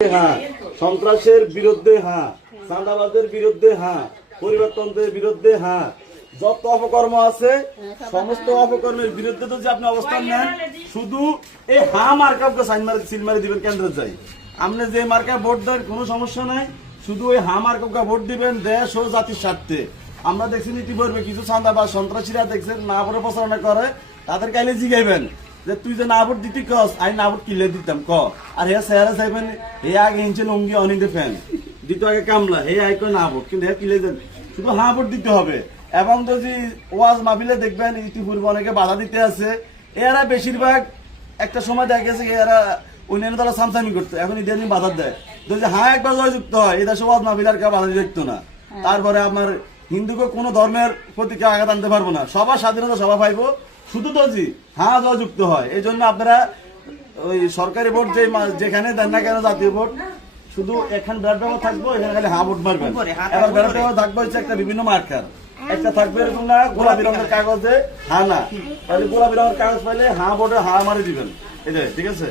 হ্যাঁ, সন্ত্রাসের বিরুদ্ধে হ্যাঁ, চাঁদাবাজের বিরুদ্ধে হ্যাঁ, পরিবারতন্ত্রের বিরুদ্ধে হ্যাঁ, যত অপকর্ম আছে সমস্ত অপকর্মের বিরুদ্ধে তো যে আপনি অবস্থান নেন, শুধু এই হ্যাঁ মার্কাপকে সিলমারি দিবেন কেন্দ্রে যাই। আপনি যে মার্কা ভোট দেন কোনো সমস্যা নাই, শুধু ওই হ্যাঁ মার্কাপকে ভোট দিবেন দেশ ও জাতির স্বার্থে। আমরা দেখছি ইতিপূর্বে কিছু চাঁদাবাজ সন্ত্রাসীরা দেখছেন না ভোটে প্রচারণা করে, তাদের কাইলে জিগাইবেন যে তুই যে না ভোট দিতি কস আমি না ভোট কিলে দিতাম ক। আর হে চেহারা চাইবেন হে আগে হিংসে লঙ্গি অনিন্দে ফ্যান দিত আগে কামলা হে আই কয় না ভোট, কিন্তু হে কিলে দেন শুধু হ্যাঁ ভোট দিতে হবে। এবং যদি ওয়াজ মাহফিলে দেখবেন ইতিপূর্বে অনেকে বাধা দিতে আছে, এরা বেশিরভাগ একটা সময় দেখা গেছে এরা অন্যান্য দল সামসামি করতো, এখন ইদানিং বাধা দেয়। যদি হ্যাঁ একবার জয়যুক্ত হয় এই দেশে ওয়াজ মাহফিল আর কেউ বাধা দেখতো না। তারপরে আপনার হিন্দুকে কোনো ধর্মের প্রতি কেউ আঘাত আনতে পারবো না, সবার স্বাধীনতা সবাই পাইবো, শুধু তো জি হ্যাঁ যুক্ত হয়। এই জন্য আপনারা ওই সরকারি ভোট যেখানে দেন না কেন জাতীয় ভোট, শুধু এখানে ব্যাট ব্যবহার থাকবো, এখানে খালি হ্যাঁ ভোট মারবেন। এবার ব্যাট ব্যবহার থাকবো হচ্ছে একটা বিভিন্ন মার্কার, একটা থাকবে এরকম না গোলাপি রঙের কাগজে হ্যাঁ না, তাহলে গোলাপি রঙের কাগজ পাইলে হ্যাঁ ভোটে হ্যাঁ মারি দিবেন, এটাই ঠিক আছে।